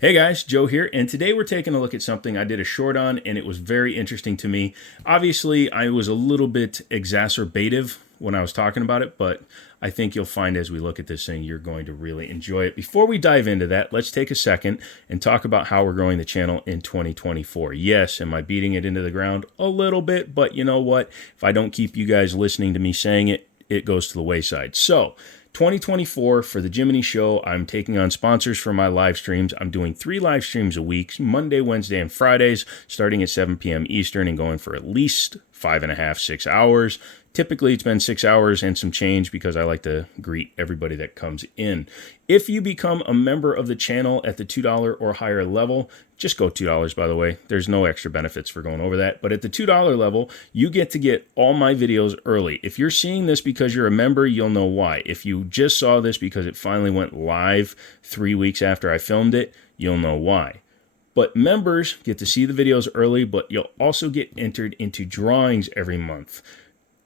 Hey guys, Joe here, and today we're taking a look at something I did a short on, and it was very interesting to me. Obviously, I was a little bit exacerbative when I was talking about it, but I think you'll find as we look at this thing, you're going to really enjoy it. Before we dive into that, let's take a second and talk about how we're growing the channel in 2024. Yes, am I beating it into the ground? A little bit, but you know what? If I don't keep you guys listening to me saying it, it goes to the wayside. So, 2024 for the Jimmini show, I'm taking on sponsors for my live streams. I'm doing 3 live streams a week, Monday, Wednesday, and Fridays, starting at 7 p.m. Eastern and going for at least 5.5, 6 hours. Typically, it's been 6 hours and some change because I like to greet everybody that comes in. If you become a member of the channel at the $2 or higher level, just go $2, by the way. There's no extra benefits for going over that. But at the $2 level, you get to get all my videos early. If you're seeing this because you're a member, you'll know why. If you just saw this because it finally went live 3 weeks after I filmed it, you'll know why. But members get to see the videos early, but you'll also get entered into drawings every month.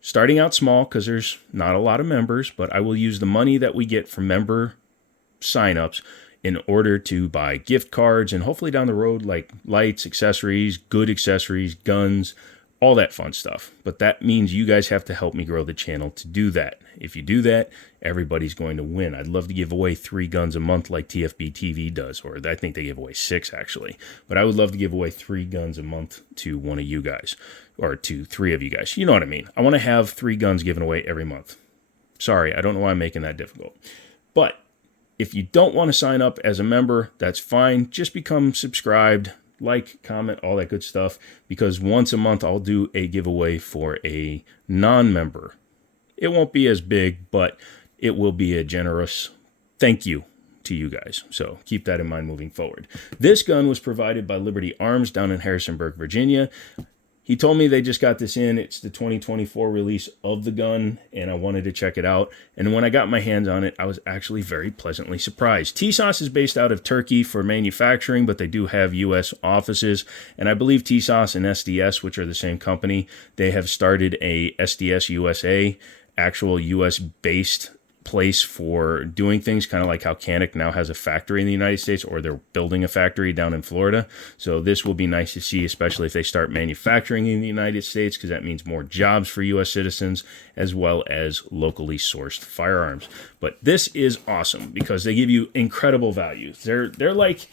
Starting out small because there's not a lot of members, but I will use the money that we get from member signups in order to buy gift cards and hopefully down the road like lights, accessories, good accessories, guns, all that fun stuff. But that means you guys have to help me grow the channel to do that. If you do that, everybody's going to win. I'd love to give away 3 guns a month like TFB TV does, or I think they give away 6 actually. But I would love to give away 3 guns a month to one of you guys, or to 3 of you guys. You know what I mean? I want to have 3 guns given away every month. Sorry, I don't know why I'm making that difficult. But if you don't want to sign up as a member, that's fine. Just become subscribed, like, comment, all that good stuff, because once a month I'll do a giveaway for a non-member. It won't be as big, but it will be a generous thank you to you guys. So keep that in mind moving forward. This gun was provided by Liberty Arms down in Harrisonburg, Virginia. He told me they just got this in. It's the 2024 release of the gun, and I wanted to check it out. And when I got my hands on it, I was actually very pleasantly surprised. Tisas is based out of Turkey for manufacturing, but they do have U.S. offices. And I believe Tisas and SDS, which are the same company, they have started a SDS USA, actual U.S.-based place for doing things, kind of like how Canik now has a factory in the United States, or they're building a factory down in Florida. So this will be nice to see, especially if they start manufacturing in the United States, because that means more jobs for U.S. citizens as well as locally sourced firearms. But this is awesome because they give you incredible value. They're like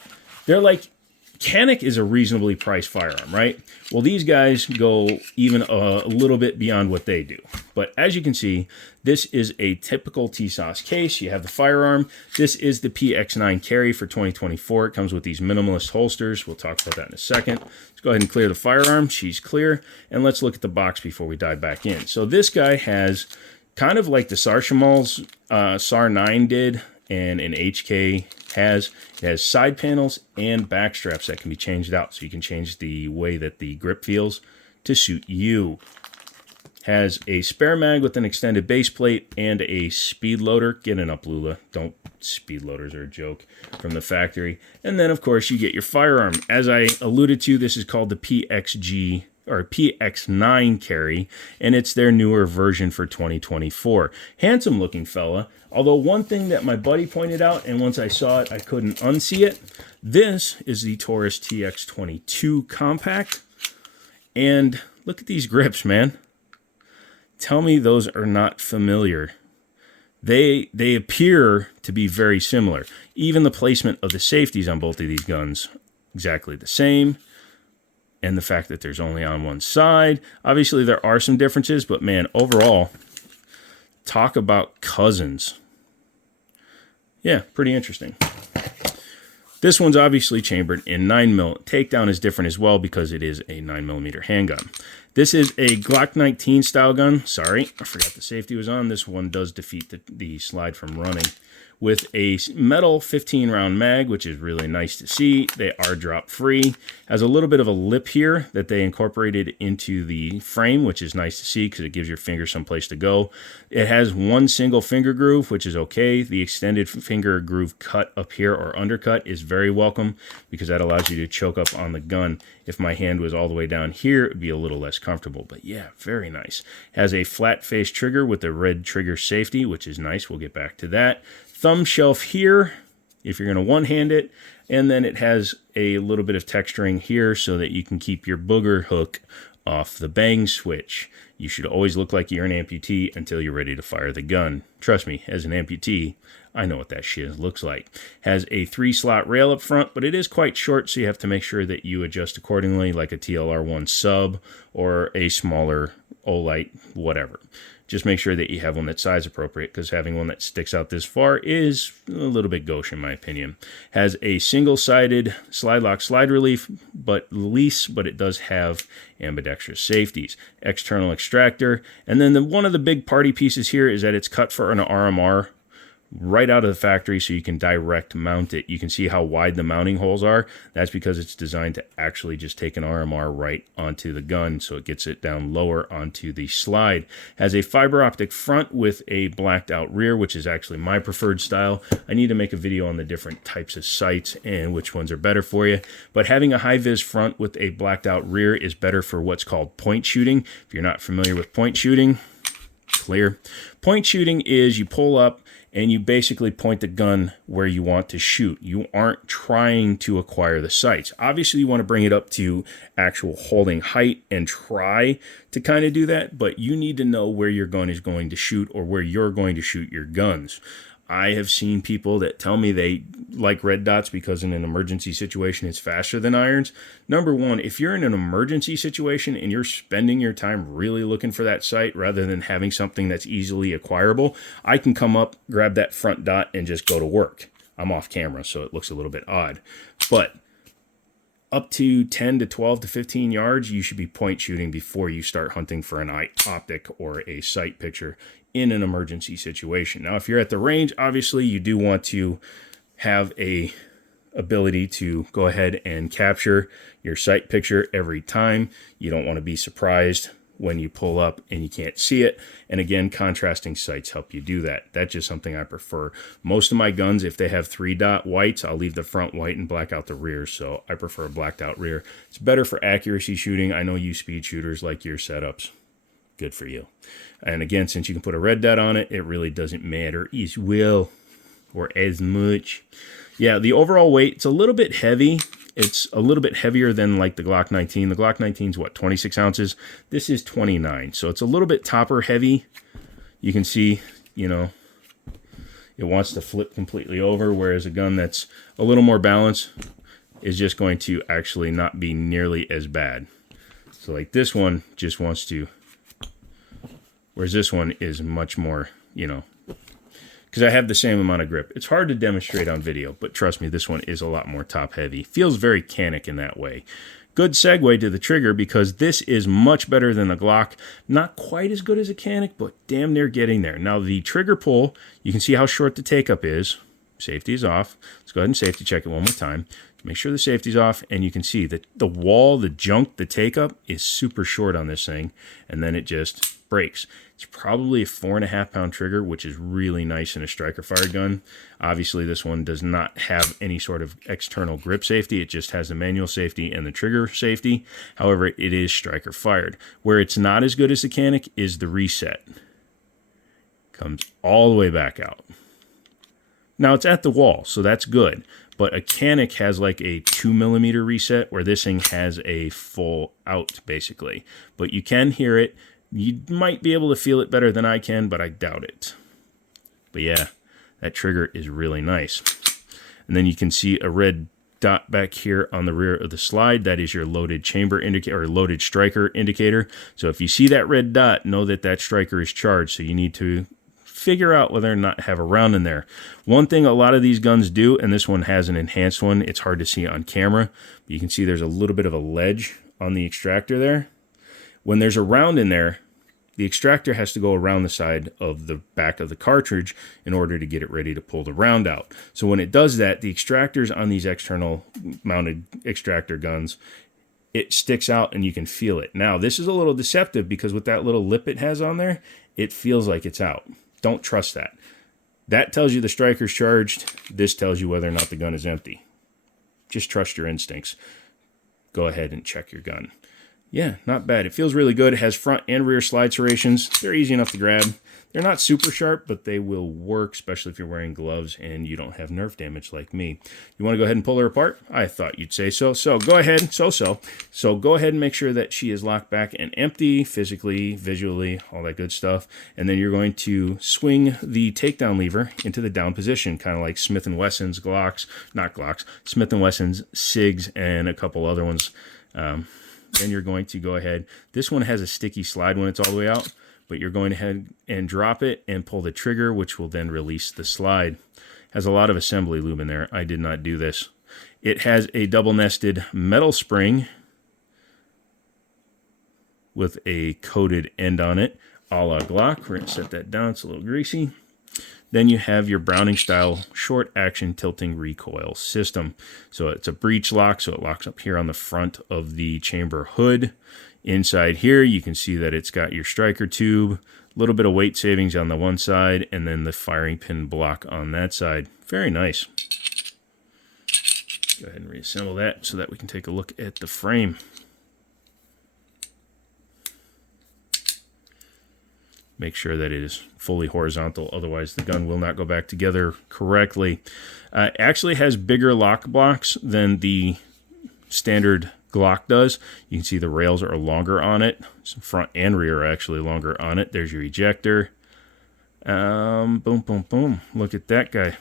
Canik is a reasonably priced firearm, right? Well, these guys go even a little bit beyond what they do. But as you can see, this is a typical Tisas case. You have the firearm. This is the PX9 Carry for 2024. It comes with these minimalist holsters. We'll talk about that in a second. Let's go ahead and clear the firearm. She's clear. And let's look at the box before we dive back in. So this guy has kind of like the Sarshamal's SAR 9 did, and an HK has. It has side panels and back straps that can be changed out, so you can change the way that the grip feels to suit you. Has a spare mag with an extended base plate and a speed loader. Get it up, Lula. Don't, speed loaders are a joke from the factory. And then, of course, you get your firearm. As I alluded to, this is called the PX9 Carry, and it's their newer version for 2024. Handsome looking fella. Although one thing that my buddy pointed out, and once I saw it, I couldn't unsee it. This is the Taurus TX22 Compact. And look at these grips, man. Tell me those are not familiar. They appear to be very similar. Even the placement of the safeties on both of these guns, exactly the same. And the fact that there's only on one side. Obviously, there are some differences, but man, overall, talk about cousins. Yeah, pretty interesting. This one's obviously chambered in 9mm. Takedown is different as well because it is a 9mm handgun. This is a Glock 19 style gun. Sorry, I forgot the safety was on. This one does defeat the slide from running. With a metal 15-round mag, which is really nice to see. They are drop-free. Has a little bit of a lip here that they incorporated into the frame, which is nice to see because it gives your finger someplace to go. It has one single finger groove, which is okay. The extended finger groove cut up here or undercut is very welcome because that allows you to choke up on the gun. If my hand was all the way down here, it would be a little less comfortable. But yeah, very nice. Has a flat face trigger with a red trigger safety, which is nice. We'll get back to that. Thumb shelf here, if you're going to one-hand it. And then it has a little bit of texturing here so that you can keep your booger hook off the bang switch. You should always look like you're an amputee until you're ready to fire the gun. Trust me, as an amputee, I know what that shit looks like. Has a 3-slot rail up front, but it is quite short, so you have to make sure that you adjust accordingly, like a TLR1 sub or a smaller Olight, whatever. Just make sure that you have one that's size appropriate, because having one that sticks out this far is a little bit gauche in my opinion. Has a single-sided slide lock slide release, but it does have ambidextrous safeties. External extractor, and then one of the big party pieces here is that it's cut for an RMR right out of the factory, so you can direct mount it. You can see how wide the mounting holes are. That's because it's designed to actually just take an RMR right onto the gun, so it gets it down lower onto the slide. Has a fiber optic front with a blacked out rear, which is actually my preferred style. I need to make a video on the different types of sights and which ones are better for you. But having a high vis front with a blacked out rear is better for what's called point shooting. If you're not familiar with point shooting, clear. Point shooting is you pull up and you basically point the gun where you want to shoot. You aren't trying to acquire the sights. Obviously, you want to bring it up to actual holding height and try to kind of do that, but you need to know where your gun is going to shoot or where you're going to shoot your guns. I have seen people that tell me they like red dots because in an emergency situation it's faster than irons. Number one, if you're in an emergency situation and you're spending your time really looking for that sight rather than having something that's easily acquirable, I can come up, grab that front dot, and just go to work. I'm off camera, so it looks a little bit odd. But up to 10 to 12 to 15 yards, you should be point shooting before you start hunting for an optic or a sight picture in an emergency situation. Now, if you're at the range, obviously you do want to have a ability to go ahead and capture your sight picture every time. You don't want to be surprised when you pull up and you can't see it. And again, contrasting sights help you do that. That's just something I prefer. Most of my guns, if they have 3-dot whites, I'll leave the front white and black out the rear. So I prefer a blacked out rear. It's better for accuracy shooting. I know you speed shooters like your setups. Good for you. And again, since you can put a red dot on it, it really doesn't matter as well or as much. Yeah, the overall weight, it's a little bit heavy. It's a little bit heavier than like the Glock 19. The Glock 19 is what, 26 ounces? This is 29. So it's a little bit topper heavy. You can see, you know, it wants to flip completely over, whereas a gun that's a little more balanced is just going to actually not be nearly as bad. So like this one just wants to, whereas this one is much more, you know, because I have the same amount of grip. It's hard to demonstrate on video, but trust me, this one is a lot more top heavy. Feels very Canic in that way. Good segue to the trigger, because this is much better than the Glock. Not quite as good as a Canic, but damn near getting there. Now the trigger pull, you can see how short the take-up is. Safety is off. Let's go ahead and safety check it one more time. Make sure the safety's off, and you can see that the wall, the junk, the take-up is super short on this thing, and then it just breaks. It's probably a 4.5-pound trigger, which is really nice in a striker-fired gun. Obviously, this one does not have any sort of external grip safety. It just has the manual safety and the trigger safety. However, it is striker-fired. Where it's not as good as the Canic is the reset. Comes all the way back out. Now, it's at the wall, so that's good. But a Canic has like a 2mm reset, where this thing has a full out, basically. But you can hear it. You might be able to feel it better than I can, but I doubt it. But yeah, that trigger is really nice. And then you can see a red dot back here on the rear of the slide. That is your loaded chamber indicator, or loaded striker indicator. So if you see that red dot, know that that striker is charged. So you need to figure out whether or not have a round in there. One thing a lot of these guns do, and this one has an enhanced one, it's hard to see on camera, but you can see there's a little bit of a ledge on the extractor there. When there's a round in there, the extractor has to go around the side of the back of the cartridge in order to get it ready to pull the round out. So when it does that, the extractors on these external mounted extractor guns, it sticks out and you can feel it. Now, this is a little deceptive because with that little lip it has on there, it feels like it's out. Don't trust that. That tells you the striker's charged. This tells you whether or not the gun is empty. Just trust your instincts. Go ahead and check your gun. Yeah, not bad. It feels really good. It has front and rear slide serrations. They're easy enough to grab. They're not super sharp, but they will work, especially if you're wearing gloves and you don't have nerve damage like me. You want to go ahead and pull her apart? I thought you'd say so. So go ahead. So go ahead and make sure that she is locked back and empty, physically, visually, all that good stuff. And then you're going to swing the takedown lever into the down position, kind of like Smith & Wesson's Glocks, not Glocks, Smith & Wesson's SIGs and a couple other ones. Then you're going to go ahead. This one has a sticky slide when it's all the way out, but you're going ahead and drop it and pull the trigger, which will then release the slide. Has a lot of assembly lube in there. I did not do this. It has a double nested metal spring with a coated end on it, a la Glock. We're going to set that down. It's a little greasy. Then you have your Browning style short action tilting recoil system. So it's a breech lock, so it locks up here on the front of the chamber hood. Inside here, you can see that it's got your striker tube, a little bit of weight savings on the one side, and then the firing pin block on that side. Very nice. Go ahead and reassemble that so that we can take a look at the frame. Make sure that it is fully horizontal, otherwise the gun will not go back together correctly. It actually has bigger lock blocks than the standard Glock does. You can see the rails are longer on it. Some front and rear are actually longer on it. There's your ejector. Boom, boom, boom. Look at that guy.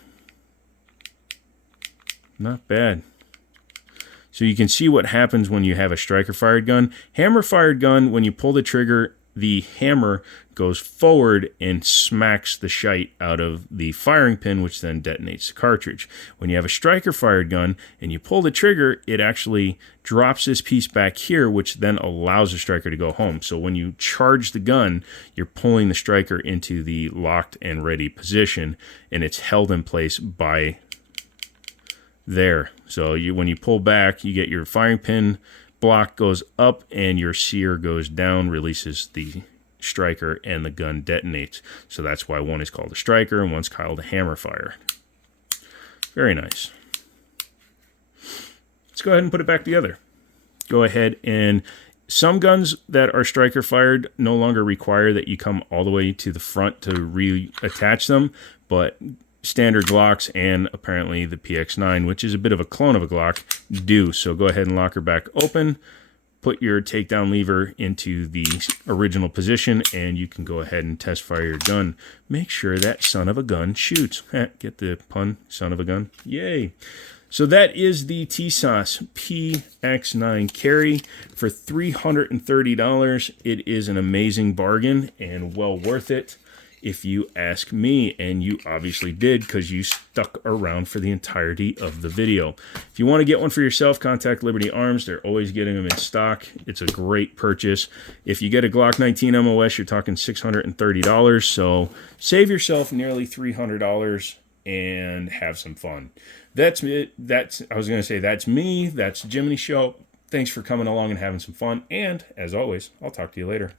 Not bad. So you can see what happens when you have a striker-fired gun. Hammer-fired gun, when you pull the trigger, the hammer goes forward and smacks the shite out of the firing pin, which then detonates the cartridge. When you have a striker-fired gun and you pull the trigger, it actually drops this piece back here, which then allows the striker to go home. So when you charge the gun, you're pulling the striker into the locked and ready position, and it's held in place by there. So when you pull back, you get your firing pin block goes up and your sear goes down, releases the striker, and the gun detonates. So that's why one is called a striker and one's called a hammer fire. Very nice. Let's go ahead and put it back together. Go ahead, and some guns that are striker fired no longer require that you come all the way to the front to reattach them, but standard Glocks and apparently the PX9, which is a bit of a clone of a Glock, do. So go ahead and lock her back open, put your takedown lever into the original position, and you can go ahead and test fire your gun. Make sure that son of a gun shoots. Get the pun, son of a gun. Yay. So that is the Tisas PX9 Carry for $330. It is an amazing bargain and well worth it, if you ask me, and you obviously did because you stuck around for the entirety of the video. If you want to get one for yourself, contact Liberty Arms. They're always getting them in stock. It's a great purchase. If you get a Glock 19 MOS, you're talking $630, so save yourself nearly $300 and have some fun. That's it. I was going to say, that's me. That's Jimmini Show. Thanks for coming along and having some fun, and as always, I'll talk to you later.